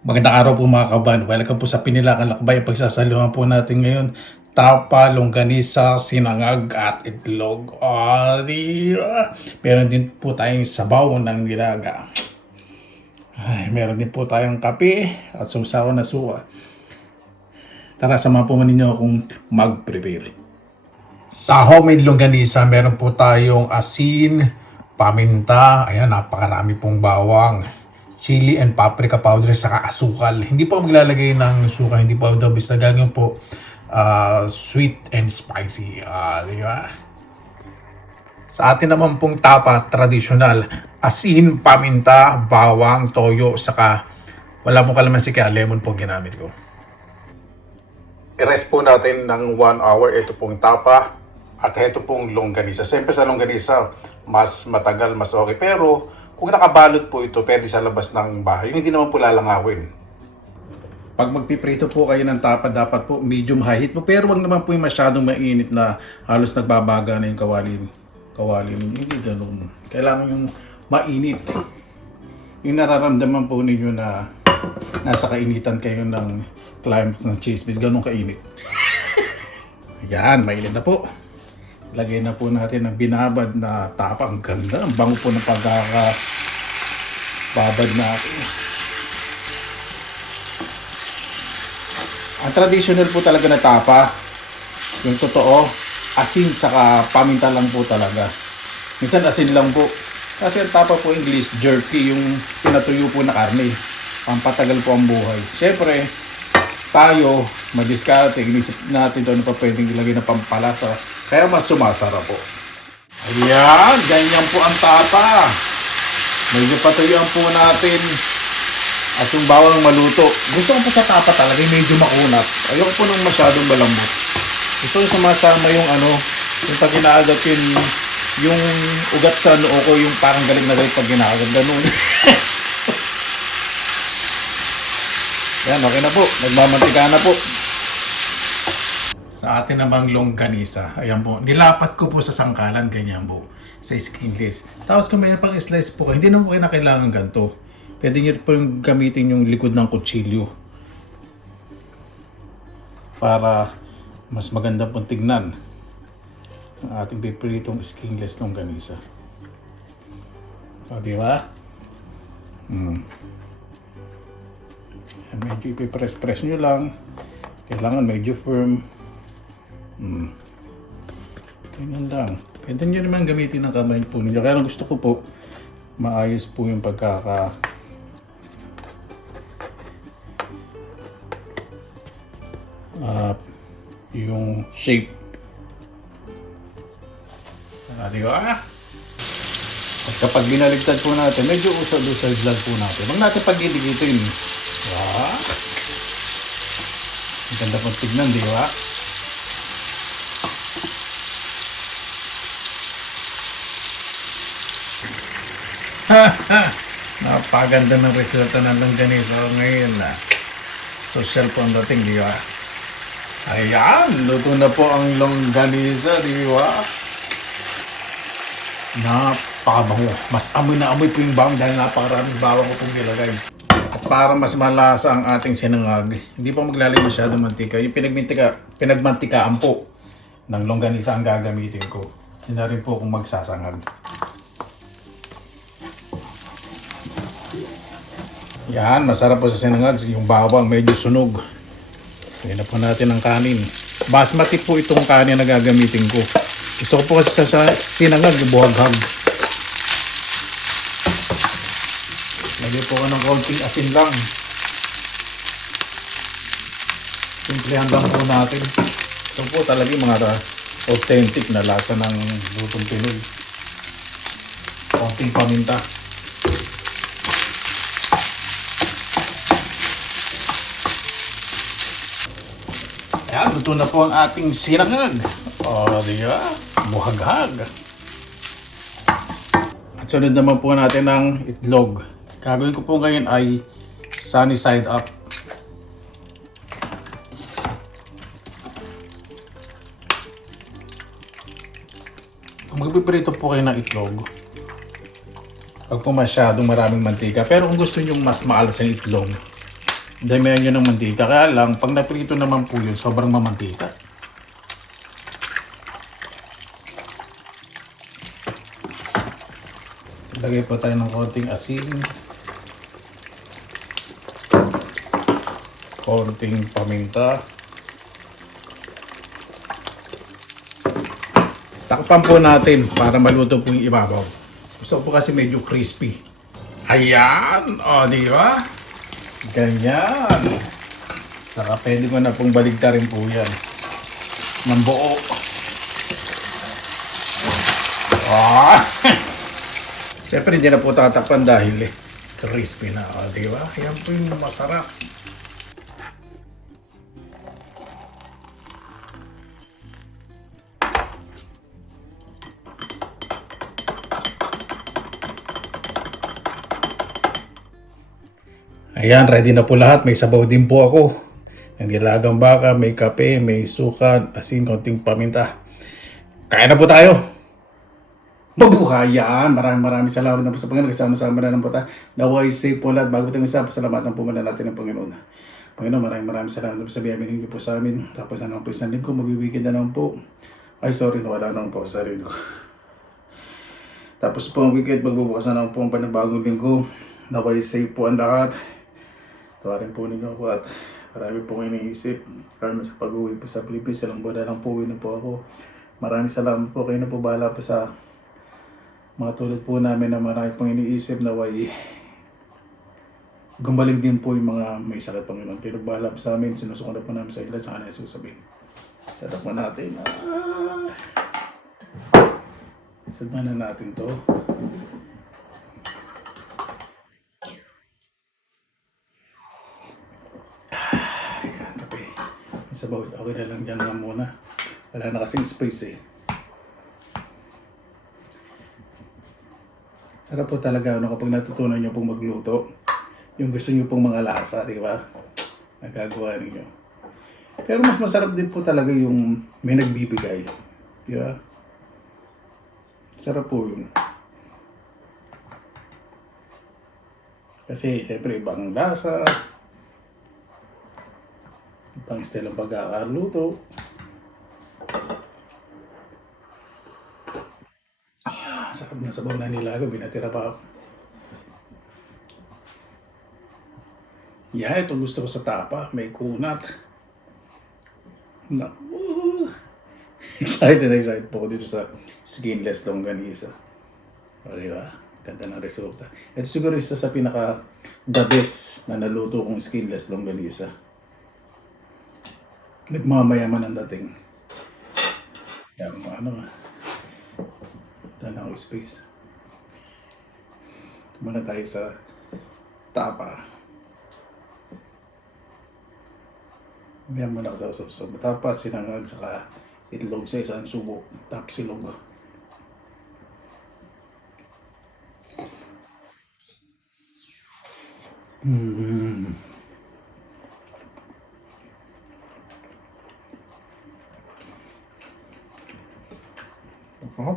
Magandang araw po mga kaban. Welcome po sa Pinilakan Lakbay. Pagsasaluhan po natin ngayon, tapa, longganisa, sinangag at itlog. Di ba? Meron din po tayong sabaw ng nilaga. Meron din po tayong kape at susaw na suka. Tara, samahan po ninyo akong mag-prepare. Sa homemade longganisa, meron po tayong asin, paminta, ayan, napakarami pong bawang, chili and paprika powder, saka asukal. Hindi po ako maglalagay ng suka, hindi po daw basta gagawin po sweet and spicy. Di ba? Sa atin naman pong tapa, traditional, asin, paminta, bawang, toyo, saka wala pong kalamansi kaya lemon po ginamit ko. I-rest po natin ng 1 hour. Ito pong tapa at ito pong longganisa. Siyempre sa longganisa, mas matagal, mas okay. Pero kung nakabalot po ito, pwede sa labas ng bahay. Hindi naman po lalangawin. Pag magpiprito po kayo ng tapa, dapat po medium high heat po. Pero wag naman po yung masyadong mainit na halos nagbabaga na yung kawali. Hindi ganun. Kailangan yung mainit. Yung nararamdaman po ninyo na nasa kainitan kayo ng climate ng cheese whiz, ganun kainit. Ayan, mainit na po. Lagay na po natin ang binabad na tapa. Ang ganda. Ang bango po ng pagkakababad natin. Ang traditional po talaga na tapa, yung totoo, asin saka paminta lang po talaga. Minsan asin lang po. Kasi ang tapa po English, jerky, yung pinatuyo po na karne. Pampatagal po ang buhay. Siyempre, tayo, madiskarte, inisip natin ito ano pa pwedeng ilagay na pampalasa. Kaya mas sumasarap po. Ayan, ganyan po ang tapa. Medyo patuyuan po natin. At yung bawang maluto. Gusto ko po sa tapa talaga, medyo makunat. Ayoko po nung masyadong malambot. Gusto ko sumasama yung yung pag inaagat yung ugat sa noo ko, yung parang galing na galing pag inaagat. Ganun. Yan, okay na po. Nagmamantika na po. Sa atin namang longganisa, ayan po, nilapat ko po sa sangkalan, ganyan po, sa skinless. Tapos kung may pang slice po, hindi naman po kayo na kailangan ganito. Pwede nyo po yung gamitin yung likod ng kutsilyo para mas maganda pong tignan ang ating pipritong skinless longganisa. O, di ba? Medyo ipipress-press nyo lang. Kailangan medyo firm. Ganyan lang. Pwede nyo naman gamitin ng kamay po ninyo. Kaya lang gusto ko po maayos po yung yung shape. Di ba? At kapag binaligtad po natin, medyo usad-usad lang po natin. Huwag natin pag-idigitin. Wow! Ang ganda pong tignan, di ba? Napaganda ng resulta ng longganisa ngayon na social po ang dating, di ba? Ayan, luto na po ang longganisa, di ba? Napakabango. Mas amoy na amoy po yung bawang dahil napakaraming bawang ko pong nilagay. At para mas malasa ang ating sinangag, hindi po maglalagay masyadong mantika. Yung pinagmantikaan po ng longganisa ang gagamitin ko. Hindi na rin po kung magsasangag. Yan, masarap po sa sinangag. Yung bawang medyo sunog. Lagyan na po natin ang kanin. Basmati po itong kanin na gagamitin ko. Gusto ko po kasi sa sinangag, buhaghag. Lagyan po ko ng konting asin lang. Simplihan lang po natin. Ito po talaga yung mga authentic na lasa ng lutong Pinoy. Konting paminta. Ayan, luto na po ang ating sinangag. O, diba? Buhaghag. At sunod naman po natin ang itlog. Gagawin ko po ngayon ay sunny side up. Kung magpiprito po kayo ng itlog, pag po masyadong maraming mantika. Pero kung gusto nyo mas maalas ang itlog, Damihan nyo ng mantika. Kaya lang, pag naprito naman po yun, sobrang mamantika. Lagay po tayo ng konting asin. Konting paminta. Takpan po natin para maluto po yung ibabaw. Gusto ko po kasi medyo crispy. Ayan! O, di ba? Ganyan. Saka pwede ko na pong baligtarin po yan. Ng buo. Ah! Siyempre hindi na po tatakpan dahil crispy na. O, di ba? Yan po yung masarap. Ayan, ready na po lahat. May sabaw din po ako. Yung nilagang baka, may kape, may suka, asin, konting paminta. Kaya na po tayo. Mabuhay yan. Maraming salamat na po sa Panginoon. Kasama-sama na lang po tayo. Naway safe po lahat. Bago tayo isa, pasalamatan po muna natin ng Panginoon. Panginoon, maraming salamat na po sa biyaya niyo po sa amin. Tapos na naman po isang linggo, magbibigay na naman po. Ay, sorry, wala naman po sa sarili ko. Tapos po ang weekend, magbubukas na naman po ang panibagong linggo. Naway safe po ang lahat. Tawarin po ninyo ako at marami po kayo iniisip. Marami sa pag-uwi po sa Pilipinas. Ilang buwan na lang po uwi na po ako. Maraming salamat po. Kayo na po bahala po sa mga tulad po namin na marami pong iniisip na way gumaling din po yung mga may sakit Panginoon. Kayo na bahala po sa amin. Sinusukan na po namin sa ilan sa kanila susabihin. Sarap po natin. Sarap na natin to. Sabaw, okay na lang dyan nga muna. Wala na kasing space eh. Sarap po talaga kapag natutunan nyo pong magluto. Yung gusto nyo pong mga lasa, di ba? Nagagawa ninyo. Pero mas masarap din po talaga yung may nagbibigay. Di ba? Sarap po yun. Kasi syempre ibang lasa. Pang style ang pagkakaluto. Sarap na sabaw na nilaga, binatira pa ako. Yeah, ito gusto ko sa tapa, may kunat. Naku! excited po ako dito sa skinless longganisa. O diba? Ganda ng resulta. Ito siguro isa sa pinaka the best na naluto kong skinless longganisa. Nagmamayaman ang dating. Yan, ano, wala na ako space. Muna tayo sa tapa. Yan muna ako sa suso. Tapa, sinangag, saka itlog sa isang subo. Tapos silog. Oh.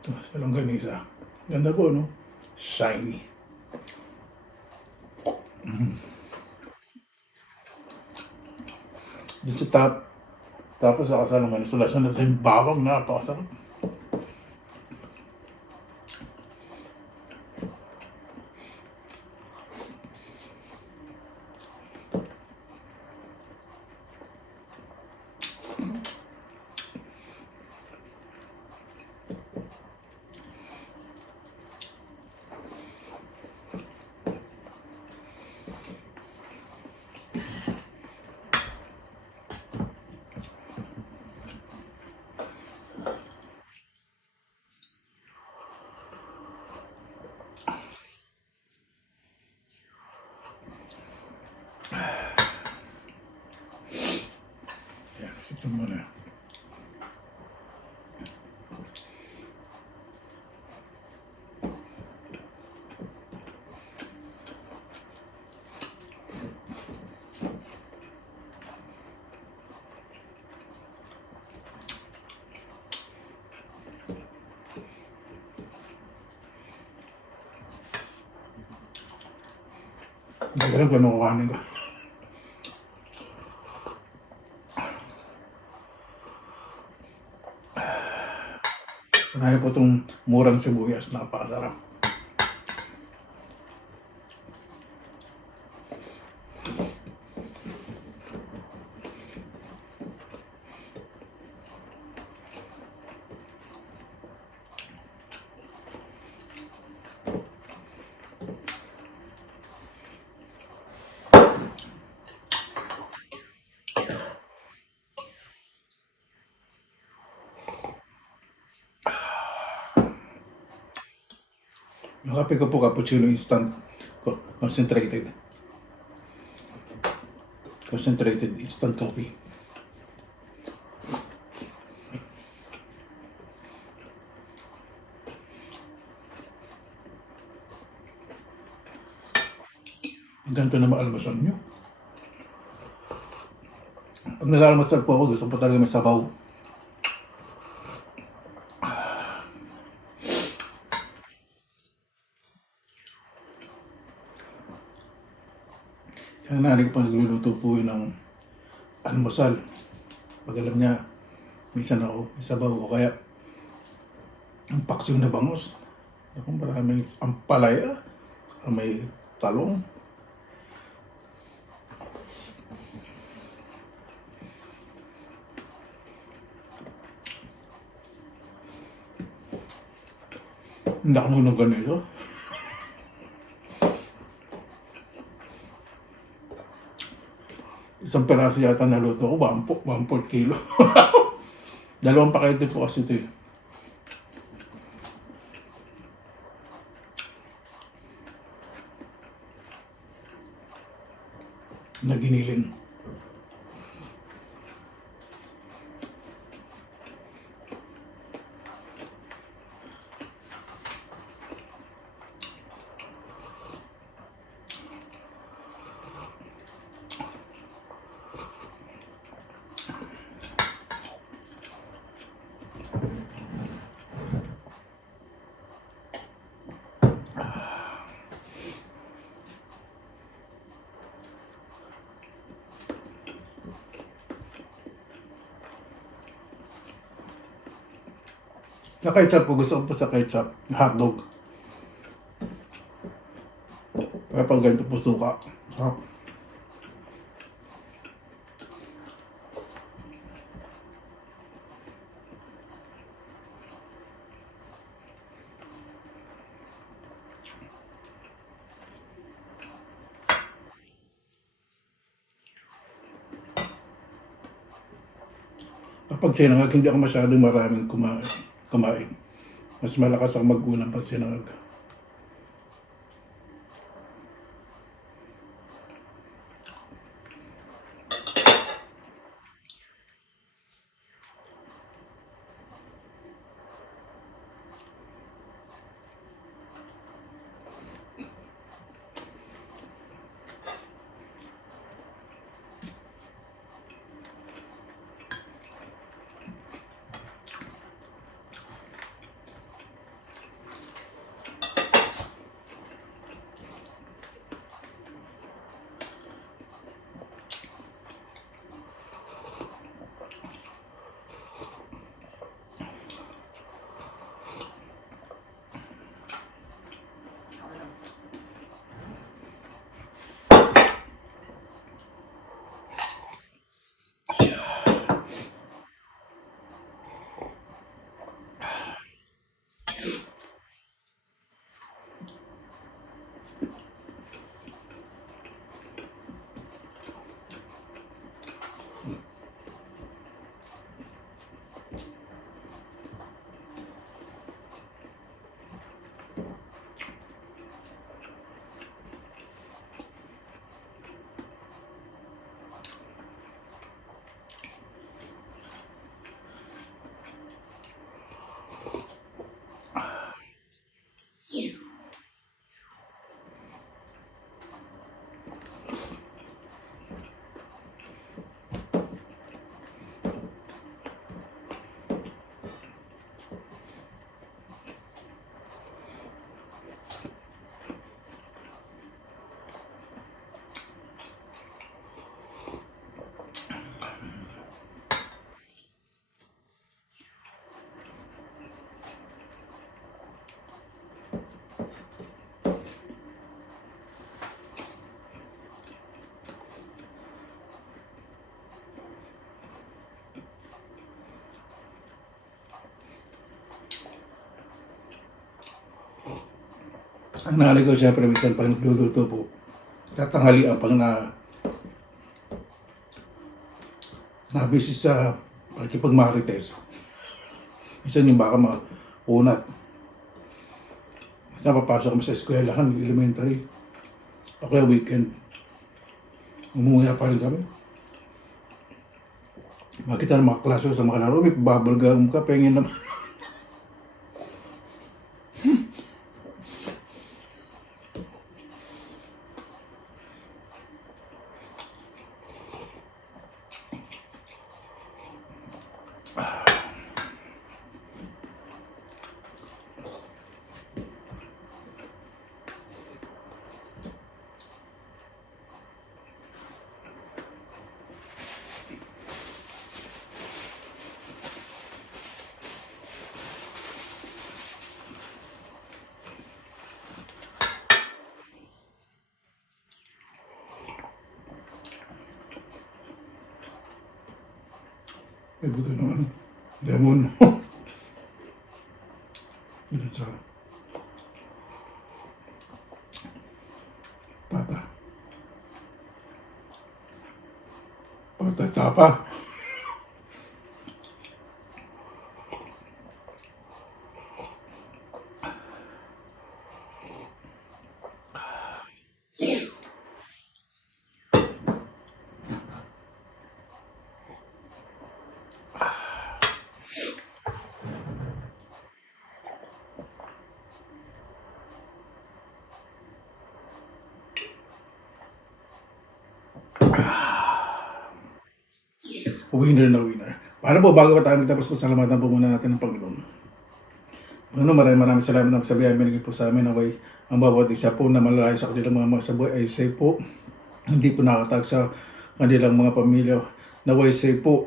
Ito, sa longganisa. Ganda po, no? Shiny. Dito sa tapos sa kasalungan, sulasan na sa yung bawang, napakasarap. Yan, ito muna. Hindi alam kung ano kukanin ko. Marami po itong murang sibuyas. Napakasarap. Yung kape ko po cappuccino instant concentrated. Concentrated instant coffee. Ganito na maalmasal nyo. Pag nag-almasal po ako, gusto po talaga may sabaw. Kaya narinig ko pa nagluluto po yun ng almusal. Pag alam niya, minsan ako may sabaw o kaya ang paksiw na bangus. Ako maraming ampalaya, may talong. Hindi ako nung ganito. Isang peraso yata naluto ko, 1/4 kilo. Dalawang pakete po kasi ito eh. Na giniling. Sa ketchup po, gusto ko po sa ketchup, hotdog. Kaya pag ganito po suka. Sarap. Kapag sinangag, hindi ako masyadong maraming kumain. Mas malakas ang mag-unang pag sinangag. Ang nanay ko siyempre minsan pag nagluluto po, tatanghalian pang nabisi sa pakikipagmarites. Minsan yung baka maunat. Napapasok kami sa eskwelahan, elementary. O kaya weekend. Umuya pa rin kami. Makita ng mga klase sa mga laro, may bubble gum ka, pengin naman. May buto naman. Lemon. Dito sa pata. Pata tapa. Winner na winner. Paano po, bago pa tayo magtapos, pasalamatan po muna natin ng Panginoon. Panginoon, maraming salamat na sa biyaya binigay po sa amin. Naway ang bawat isa po na malalayo sa kanilang mga sabuhay ay safe po. Hindi po nakatag sa kanilang mga pamilya. Naway safe po.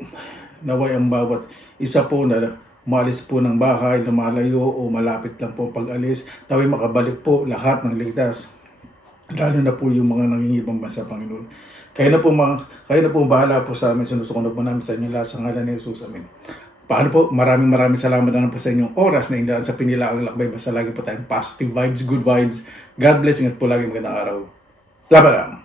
Naway ang bawat isa po na umalis po ng bahay, lumalayo o malapit lang po pag-alis. Naway makabalik po lahat ng ligtas. Lalo na po yung mga nangingibang bansa, Panginoon. Kayo na po bahala po sa amin. Sinusuko po namin sa inyo lahat sa ngalan ni Jesus. Amen. Paano po? Maraming salamat na po sa inyong oras na indahan sa Pinilaang Lakbay. Basta lagi po tayong positive vibes, good vibes. God bless. Ingat po lagi. Magandang araw. Laban lang.